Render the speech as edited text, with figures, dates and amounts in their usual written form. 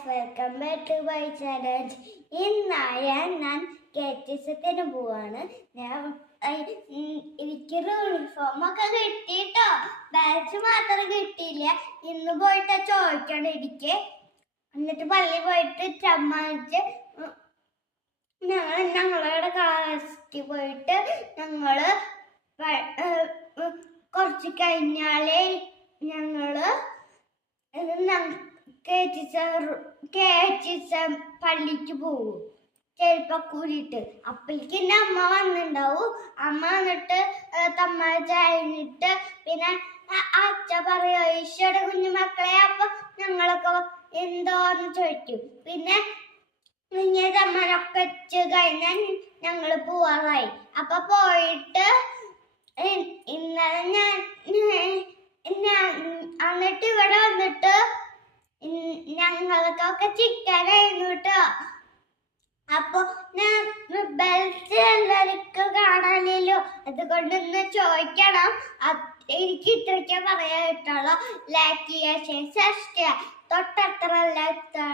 Welcome back to my channel. ഞാൻ കേറ്റിസത്തിന് പോവാണ്. എനിക്ക് യൂണിഫോം ഒക്കെ കിട്ടിട്ടോ, ബാച്ച് മാത്രം കിട്ടിയില്ല. ഇന്ന് പോയിട്ട് ചോദിക്കണം എനിക്ക്. എന്നിട്ട് പള്ളി പോയിട്ട് ചമ്മാനിച്ച് ഞങ്ങളുടെ ക്ലാസ്സിൽ പോയിട്ട് ഞങ്ങള് കുറച്ച് കഴിഞ്ഞാലേ ഞങ്ങള് പള്ളിക്ക് പോകും. ചിലപ്പോ കൂടിയിട്ട് അപ്പഴേക്ക് എന്റെ അമ്മ വന്നിണ്ടാവും. അമ്മ വന്നിട്ട് തമ്മാനിട്ട് പിന്നെ അച്ഛ പറയോ ഈശോയുടെ കുഞ്ഞുമക്കളെ. അപ്പൊ ഞങ്ങളൊക്കെ എന്തോന്ന് ചോദിക്കും. പിന്നെ തമ്മാനൊക്കെ വെച്ച് കഴിഞ്ഞാൽ ഞങ്ങള് പോവാറായി. അപ്പൊ പോയിട്ട് ഇന്നലെ എന്നിട്ട് ഇവിടെ വന്നിട്ട് ഞങ്ങൾക്കൊക്കെ ചിക്കനായിരുന്നു കേട്ടോ. അപ്പൊ ബെൽറ്റ് എല്ലാവർക്കും കാണാനില്ലല്ലോ, അതുകൊണ്ട് ഇന്ന് ചോദിക്കണം. എനിക്ക് ഇത്രയ്ക്ക് പറയാൻ ലൈക്ക് ചെയ്യുക, തൊട്ടത്ര ലൈക്ക്.